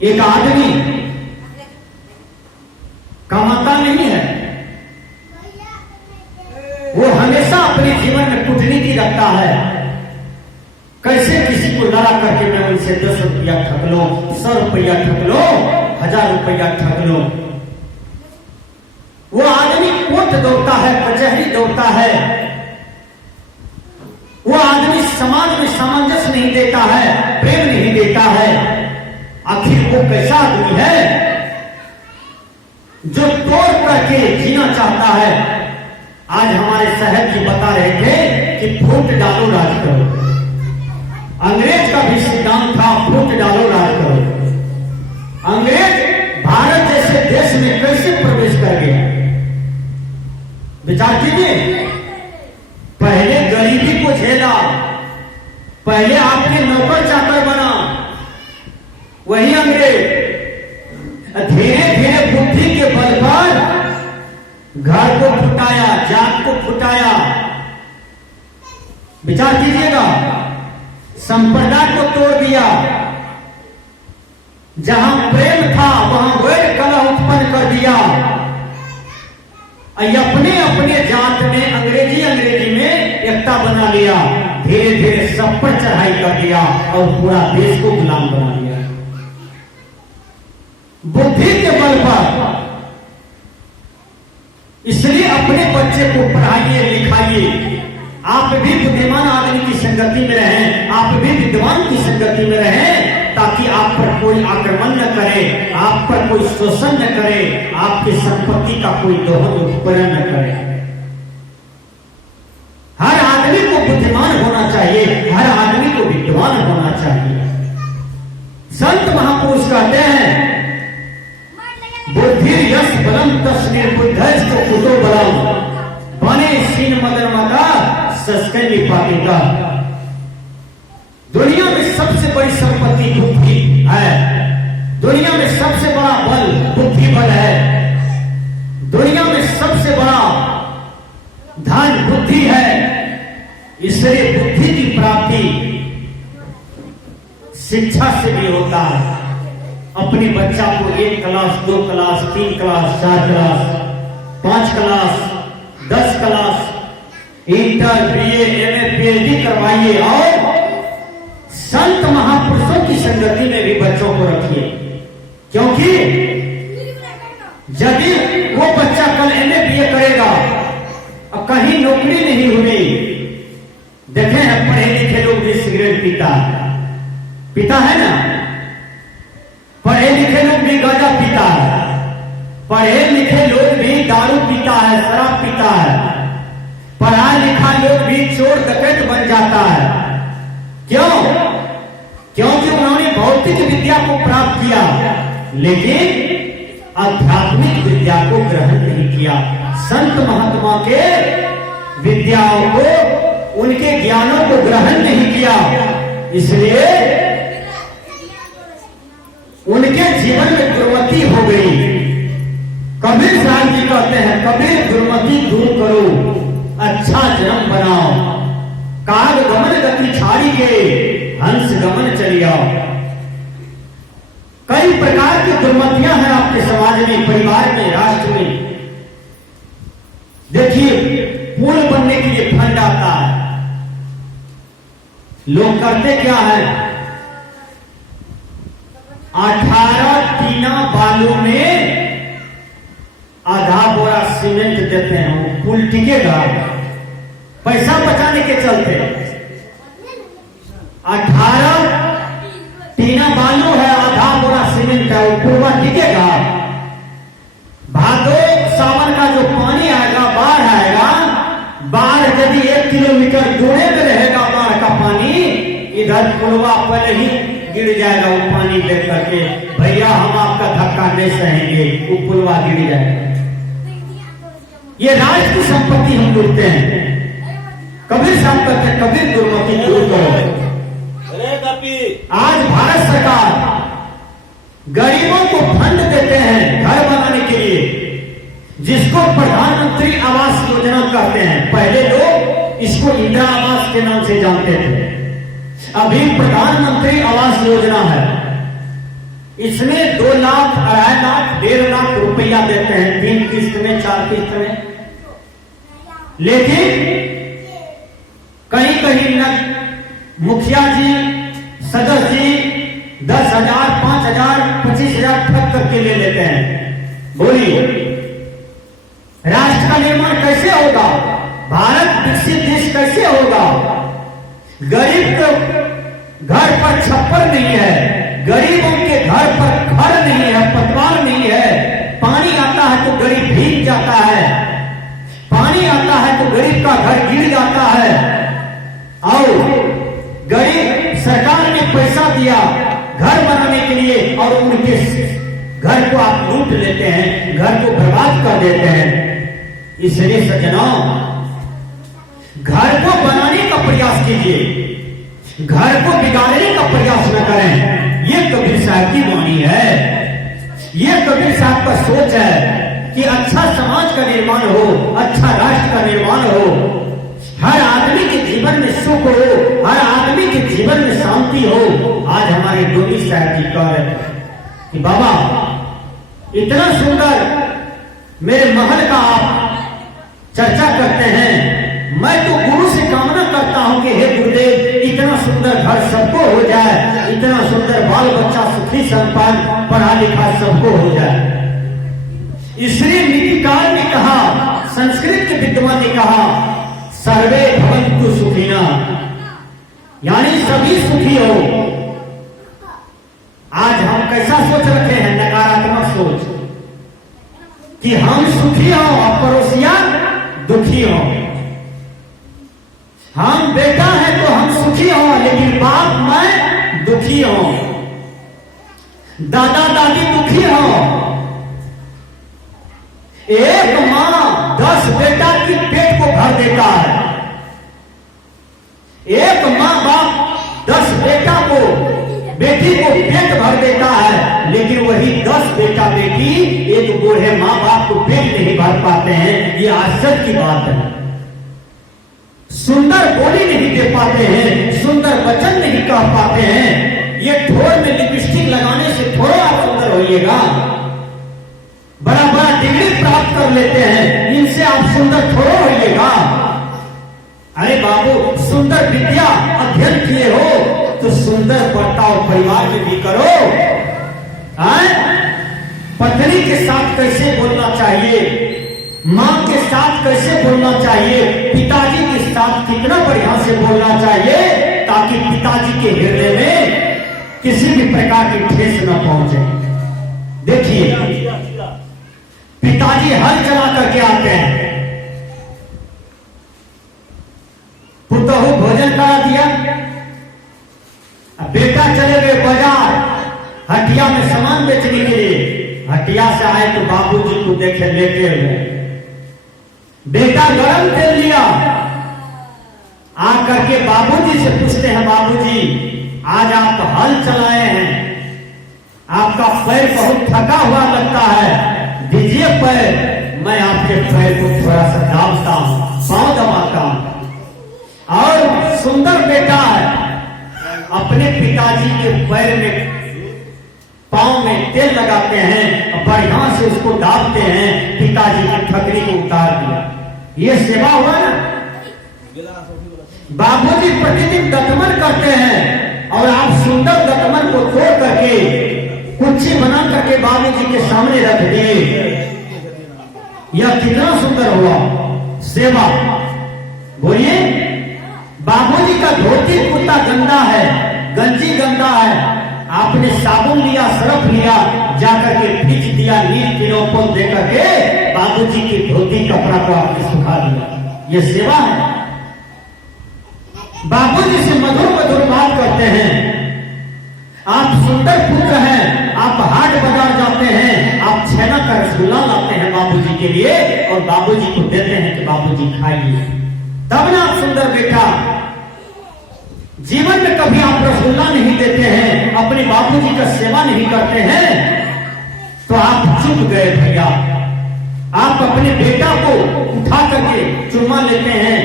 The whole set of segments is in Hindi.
एक आदमी कमाता नहीं है, वो हमेशा अपने जीवन में कूटनीति रखता है। कैसे किसी को लड़ा करके मैं उनसे 10 रुपया ठग लो, 100 रुपया ठग लो, 1000 रुपया ठग लो। वो आदमी कोर्ट दौड़ता है, कचहरी दौड़ता है। वो आदमी समाज में सामंजस्य नहीं देता है, प्रेम नहीं देता है। आखिर वो कैसा आदमी है जो तोड़ करके जीना चाहता है। आज हमारे शहर जी बता रहे थे कि फूट डालो राज करो। अंग्रेज का भी सिद्धांत था फूट डालो राज करो। अंग्रेज भारत जैसे देश में कैसे प्रवेश कर गया, विचार कीजिए। पहले गरीबी को झेला, पहले आपने नौकर चाकर बना, वही अंग्रेज धीरे धीरे बुद्धि के बल पर घर को फुटाया, जात को फुटाया। विचार कीजिएगा, संप्रदाय को तोड़ दिया। जहां प्रेम था वहां वैर कलह उत्पन्न कर दिया। अपने अपने जात में अंग्रेजी में एकता बना लिया। धीरे धीरे सब पर चढ़ाई कर दिया और पूरा देश को गुलाम बना लिया। बुद्धि के बल पर। इसलिए अपने बच्चे को पढ़ाइए लिखाइए। आप भी बुद्धिमान आदमी की संगति में रहें, आप भी विद्वान की संगति में रहें, ताकि आप पर कोई आक्रमण न करे, आप पर कोई शोषण न करे, आपकी संपत्ति का कोई दोहन उत्पन्न न करे। हर आदमी को बुद्धिमान होना चाहिए, हर आदमी को विद्वान होना चाहिए। संत महापुरुष कहते हैं बुद्धि यश बलम तस् निर्बुद्धश्च कुतो बलम बने सीन मदन मदा सस्कंदी पातिका। दुनिया में सबसे बड़ी संपत्ति बुद्धि है। दुनिया में सबसे बड़ा बल बुद्धि बल है। दुनिया में सबसे बड़ा धन बुद्धि है। इसलिए बुद्धि की प्राप्ति शिक्षा से भी होता है। अपने बच्चा को 1 class, 2 class, 3 class, 4 class, 5 class, 10 class, inter, BA, MA, PhD करवाइए और संत महापुरुषों की संगति में भी बच्चों को रखिए। क्योंकि यदि वो बच्चा कल एमए बीए करेगा और कहीं नौकरी नहीं हुई, देखे हैं पढ़े लिखे लोग भी सिगरेट पीता है ना, पढ़े लिखे लोग भी गांजा पीता है, पढ़े लिखे लोग भी दारू पीता है, शराब पीता है, पढ़ा लिखा लोग भी चोर डकैत बन जाता है। क्यों? क्योंकि उन्होंने भौतिक विद्या को प्राप्त किया लेकिन आध्यात्मिक विद्या को ग्रहण नहीं किया। संत महात्मा के विद्याओं को, उनके ज्ञानों को ग्रहण नहीं किया। इसलिए उनके जीवन में दुर्मति हो गई। कबीर साहब जी कहते हैं कबीर दुर्मति दूर करो, अच्छा जन्म बनाओ, काग गमन गति छाड़ी के हंस गमन चली आओ। कई प्रकार की दुर्मतियां हैं आपके समाज में, परिवार में, राष्ट्र में। देखिए, पुल बनने के लिए फंड आता है, लोग करते क्या है, 18 टीना बालू में आधा बोरा सीमेंट देते हैं, वो पुल टिकेगा। पैसा बचाने के चलते 18 टीना बालू है, आधा बोरा सीमेंट है, वो पुल टिकेगा। भादो सावन का जो पानी आएगा, बाढ़ आएगा, बाढ़ यदि 1 किलोमीटर दूरे में रहेगा बाढ़ का पानी, इधर पुलवा पहले ही गिर जाएगा। वो पानी देख करके भैया हम आपका धक्का नहीं सहेंगे, वो पुलवा गिर जाएगा। ये राष्ट्र की संपत्ति हम लूटते हैं। कबीर साहब कहते हैं कबीर दुर्मति दूर करो। आज भारत सरकार गरीबों को फंड देते हैं घर बनाने के लिए, जिसको प्रधानमंत्री आवास योजना कहते हैं। पहले लोग इसको इंदिरा आवास के नाम से जानते थे, अभी प्रधानमंत्री आवास योजना है। इसमें 2 लाख, 2.5 लाख, 1.5 लाख रुपया देते हैं 3 किस्त में, 4 किस्त में। लेकिन कहीं कहीं न मुखिया जी, सदस्य जी 10,000, 5,000, 25,000 ठग करके ले लेते हैं। बोलिए राष्ट्र का निर्माण कैसे होगा? भारत विकसित देश कैसे होगा? गरीब के घर पर छप्पर नहीं है, गरीबों के घर पर घर नहीं है, पतवार नहीं है। पानी आता है तो गरीब भीग जाता है, पानी आता है तो गरीब का घर गिर जाता है। और गरीब सरकार ने पैसा दिया घर बनाने के लिए और उनके घर को आप लूट लेते हैं, घर को बर्बाद कर देते हैं। इसलिए सज्जनों, घर को बनाने का प्रयास कीजिए, घर को बिगाड़ने का प्रयास न करें। ये कबीर साहब की वाणी है, ये कबीर साहब का सोच है कि अच्छा समाज का निर्माण हो, अच्छा राष्ट्र का निर्माण हो, हर आदमी के जीवन में सुख हो, हर आदमी के जीवन में शांति हो। आज हमारे डोली साहब जी कह रहे थे कि बाबा इतना सुंदर मेरे महल का आप चर्चा करते हैं, मैं तो गुरु से कामना करता हूं कि हे गुरुदेव इतना सुंदर घर सबको हो जाए, इतना सुंदर बाल बच्चा सुखी संपन्न पढ़ा लिखा सबको हो जाए। इसलिए नीतिकार ने कहा, संस्कृत के विद्वान ने कहा सर्वे भवन्तु सुखिना, यानी सभी सुखी हो। आज हम कैसा सोच रखे हैं? नकारात्मक सोच कि हम सुखी हो और पड़ोसिया दुखी हो। हम बेटा है तो हम सुखी हो, लेकिन बाप मैं दुखी हो, दादा दादी दुखी हो। एक मां 10 बेटा की पेट को भर देता है, एक मां बाप 10 बेटा को, बेटी को पेट भर देता है, लेकिन वही 10 बेटा बेटी एक बूढ़े मां बाप को पेट नहीं भर पाते हैं। ये आश्चर्य की बात है। सुंदर बोली नहीं दे पाते हैं, सुंदर वचन नहीं कह पाते हैं। ये ठोर में लिपस्टिक लगाने से थोड़ा आप सुंदर होइएगा, बड़ा बड़ा डिग्री प्राप्त कर लेते हैं, इनसे आप सुंदर थोड़ा होइएगा। अरे बाबू, सुंदर विद्या अध्ययन किए हो तो सुंदर बर्ताव परिवार में भी करो। पत्नी के साथ कैसे बोलना चाहिए, मां के साथ कैसे बोलना चाहिए, पिताजी के साथ कितना बढ़िया से बोलना चाहिए, ताकि पिताजी के हृदय में किसी भी प्रकार की ठेस न पहुंचे। देखिए, पिताजी हल चला करके आते हैं, पुतहू भोजन करा दिया, बेटा चले गए बाजार हटिया में सामान बेचने के लिए। हटिया से आए तो बाबूजी को देखे लेटे हुए, बेटा गरम तेल लिया, आकर के बाबूजी से पूछते हैं, बाबूजी आज आप हल चलाए हैं, आपका पैर बहुत थका हुआ लगता है, दीजिए पैर, मैं आपके पैर को थोड़ा सा दाबता हूं, पांव दबाता हूं। और सुंदर बेटा है, अपने पिताजी के पैर में, पांव में तेल लगाते हैं और बढ़िया से उसको दाबते हैं, पिताजी की थकड़ी को उतार दिया। ये सेवा हुआ ना। बाबूजी प्रतिदिन दतमन करते हैं और आप सुंदर दतमन को तोड़ करके कुर्सी बना करके बाबूजी के सामने रख दिए। यह कितना सुंदर हुआ सेवा। बोलिए, बाबूजी का धोती कुर्ता गंदा है, गंजी गंदा है, आपने साबुन लिया, सरफ लिया, जाकर के खींच दिया, नील किनोपन देकर के बाबूजी की धोती कपड़ा को आपने सुखा दिया। ये सेवा है। बाबूजी से मधुर मधुर बात करते हैं। आप सुंदर पुत्र हैं, आप हाट बाजार जाते हैं, आप छेना का रसगुल्ला लाते हैं बाबूजी के लिए और बाबूजी को देते हैं कि बाबूजी खाइए, तब ना आप सुंदर बेटा। जीवन में कभी आप रसगुल्ला नहीं देते हैं, अपने बाबूजी का सेवा नहीं करते हैं, तो आप चुप गए भैया। आप अपने बेटा को उठा करके चुम्मा लेते हैं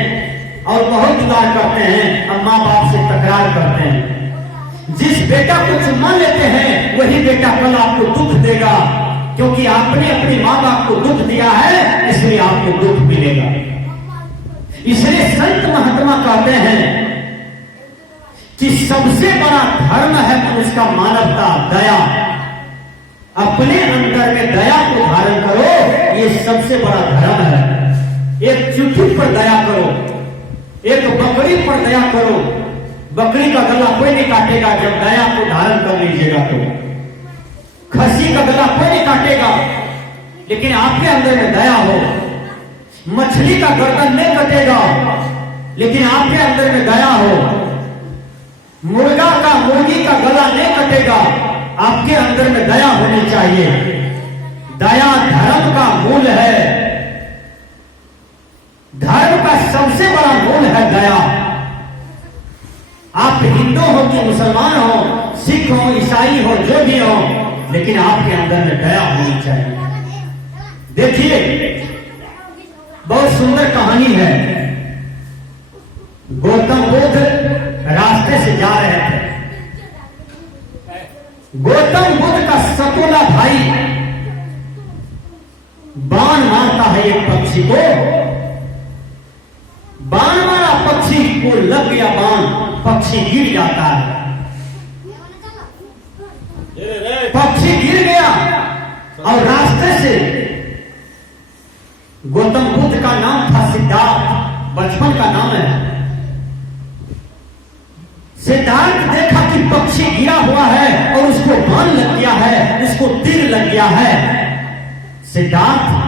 और बहुत दुलार करते हैं और माँ बाप से तकरार करते हैं। जिस बेटा को चुम्मा लेते हैं वही बेटा कल आपको दुख देगा, क्योंकि आपने अपने माँ बाप को दुख दिया है, इसलिए आपको दुख मिलेगा। इसलिए संत महात्मा कहते हैं कि सबसे बड़ा धर्म है मनुष्य का मानवता, दया। अपने अंदर में दया को धारण करो, ये सबसे बड़ा धर्म है। एक चूठी पर दया करो, एक बकरी पर दया करो। बकरी का गला कोई नहीं काटेगा जब दया को धारण कर लीजिएगा तो। खसी का गला कोई नहीं काटेगा, लेकिन आपके अंदर में दया हो। मछली का गर्दन नहीं कटेगा, लेकिन आपके अंदर में दया हो। मुर्गा का मुर्गी का गला नहीं कटेगा, आपके अंदर में दया होनी चाहिए। दया धर्म का मूल है। धर्म का सबसे बड़ा मूल है दया। आप हिंदू हो कि मुसलमान हो, सिख हो, ईसाई हो, जो भी हो, लेकिन आपके अंदर में दया होनी चाहिए। देखिए, बहुत सुंदर कहानी है। गौतम बुद्ध रास्ते से जा रहे थे। गौतम बुद्ध का सतोला भाई बाण मारता है एक पक्षी को। बाण मारा, पक्षी को लग गया बाण, पक्षी गिर जाता है। पक्षी गिर गया और रास्ते से, गौतम बुद्ध का नाम था सिद्धार्थ, बचपन का नाम है। सिद्धार्थ देखा कि पक्षी गिरा हुआ है और उसको बाण लग गया है, उसको तीर लग गया है। सिद्धार्थ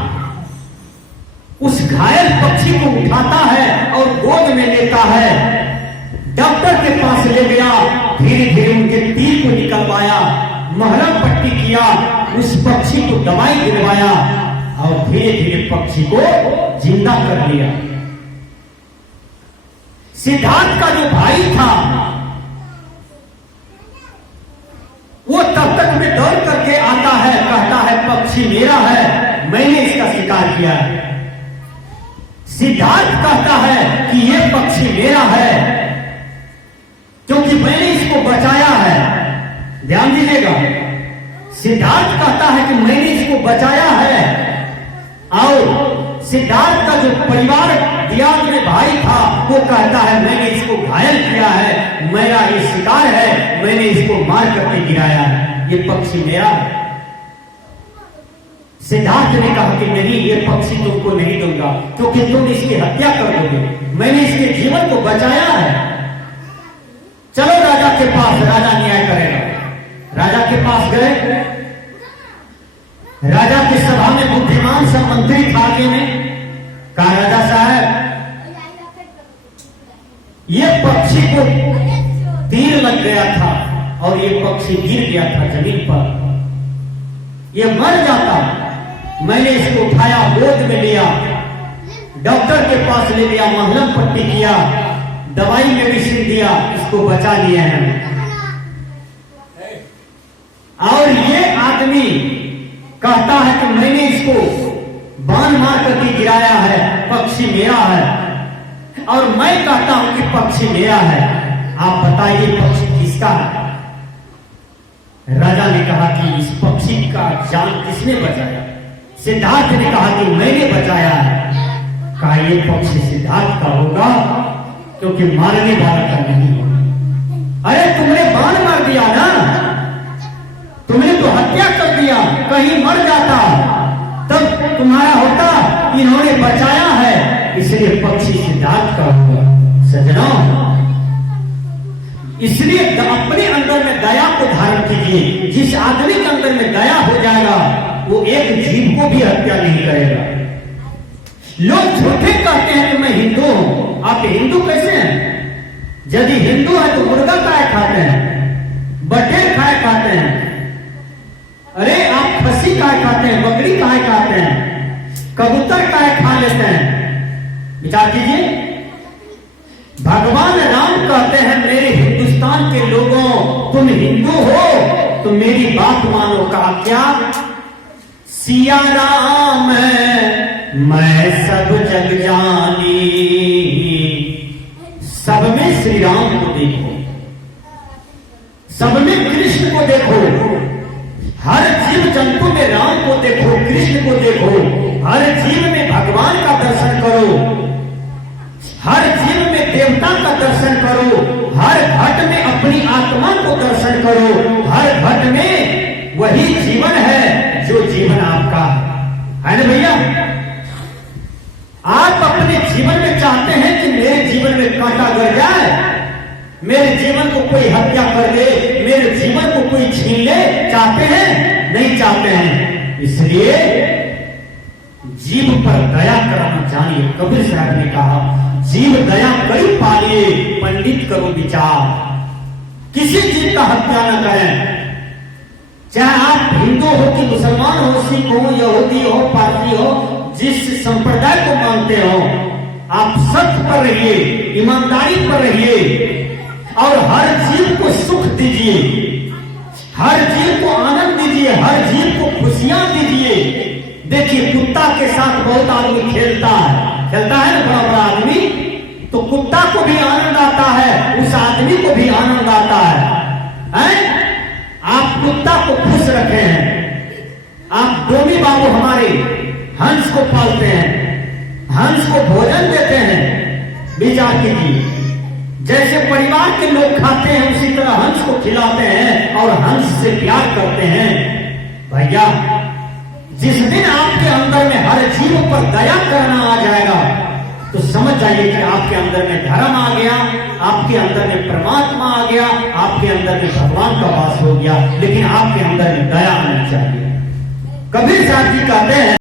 उस घायल पक्षी को उठाता है और गोद में लेता है, डॉक्टर के पास ले गया। धीरे धीरे उनके तीर को निकलवाया, मरहम पट्टी किया, उस पक्षी को दवाई दिलवाया और धीरे धीरे पक्षी को जिंदा कर लिया। सिद्धार्थ का जो भाई था वो तब तक में दौड़ करके आता है, कहता है पक्षी मेरा है, मैंने इसका शिकार किया है। सिद्धार्थ कहता है कि ये पक्षी मेरा है क्योंकि मैंने इसको बचाया है। ध्यान दीजिएगा, सिद्धार्थ कहता है कि मैंने इसको बचाया है। और सिद्धार्थ का जो परिवार दियाद में भाई था वो कहता है मैंने इसको घायल किया है, मेरा ये शिकार है, मैंने इसको मार करके गिराया है, ये पक्षी मेरा है। सिद्धार्थ ने कहा कि नहीं, ये पक्षी तुमको नहीं दूंगा क्योंकि तुम इसकी हत्या कर दोगे, मैंने इसके जीवन को बचाया है। चलो राजा के पास, राजा न्याय करेगा। राजा के पास गए। राजा की सभा में बुद्धिमान सा मंत्री था आगे में। कहा राजा साहब, ये पक्षी को तीर लग गया था और ये पक्षी गिर गया था जमीन पर, ये मर जाता। मैंने इसको उठाया, गोद में लिया, डॉक्टर के पास ले लिया, मरहम पट्टी किया, दवाई मेडिसिन दिया, इसको बचा लिया है। और ये आदमी कहता है कि मैंने इसको बाण मार करके गिराया है, पक्षी मेरा है। और मैं कहता हूं कि पक्षी मेरा है, आप बताइए पक्षी किसका है? राजा ने कहा कि इस पक्षी का जान किसने बचाया? सिद्धार्थ ने कहा कि मैंने बचाया है। कहा ये पक्षी सिद्धार्थ का होगा क्योंकि मारने वाला का नहीं होगा। अरे तुमने बाण मार दिया ना, तुमने तो हत्या कर दिया, कहीं मर जाता तब तुम्हारा होता। इन्होंने बचाया है इसलिए पक्षी सिद्धार्थ का होगा। सज्जनों, इसलिए अपने अंदर में दया को धारण कीजिए। जिस आदमी के अंदर में दया हो जाएगा वो एक जीव को भी हत्या नहीं करेगा। लोग झूठे कहते हैं कि मैं हिंदू हूं। आप हिंदू कैसे हैं? यदि हिंदू है तो मुर्गा काय खाते हैं, बटेर काय खाते हैं, अरे आप खसी काय खाते हैं, बकरी काय खाते हैं, कबूतर काय खा लेते हैं। विचार कीजिए। भगवान राम कहते हैं मेरे हिंदुस्तान के लोगों, तुम हिंदू हो तो मेरी बात मानो। कहा क्या? सिया राम मैं सब जग जानी, सब में श्री राम को देखो। सब में कृष्ण को देखो, हर जीव जंतु में राम को देखो, कृष्ण को देखो, हर जीव में भगवान का दर्शन करो, हर जीव में देवता का दर्शन करो, हर घट में अपनी आत्मा को दर्शन करो, हर घट में वही जीवन है जो जीवन आपका है ना भैया। आप अपने जीवन में चाहते हैं कि मेरे जीवन में कांटा गड़ जाए, मेरे जीवन को कोई हत्या कर दे, मेरे जीवन को कोई छीन ले, चाहते हैं? नहीं चाहते हैं। इसलिए जीव पर दया करना जानिए। कबीर साहब ने कहा, जीव दया करी पालिए, पंडित करो विचार। किसी जीव का हत्या न करें, चाहे आप हिंदू हो कि मुसलमान हो, सिख हो, यहूदी हो, पारसी हो, जिस संप्रदाय को मानते हो, आप सत्य पर रहिए, ईमानदारी पर रहिए और हर जीव को सुख दीजिए, हर जीव को आनंद दीजिए, हर जीव को खुशियां दीजिए। देखिए कुत्ता के साथ बहुत आदमी खेलता है ना, बड़ा बड़ा आदमी, तो कुत्ता को भी आनंद आता है, उस आदमी को भी आनंद आता है? आप कुत्ता को खुश रखे हैं, आप डोमी बाबू हमारे हंस को पालते हैं, हंस को भोजन देते हैं। विचार कीजिए, जैसे परिवार के लोग खाते हैं उसी तरह हंस को खिलाते हैं और हंस से प्यार करते हैं। भैया जिस दिन आपके अंदर में हर जीव पर दया करना आ जाएगा तो समझ जाइए कि आपके अंदर में धर्म आ गया, आपके अंदर में परमात्मा आ गया, आपके अंदर में भगवान का वास हो गया। लेकिन आपके अंदर में दया आनी चाहिए। कबीर साहब जी कहते हैं,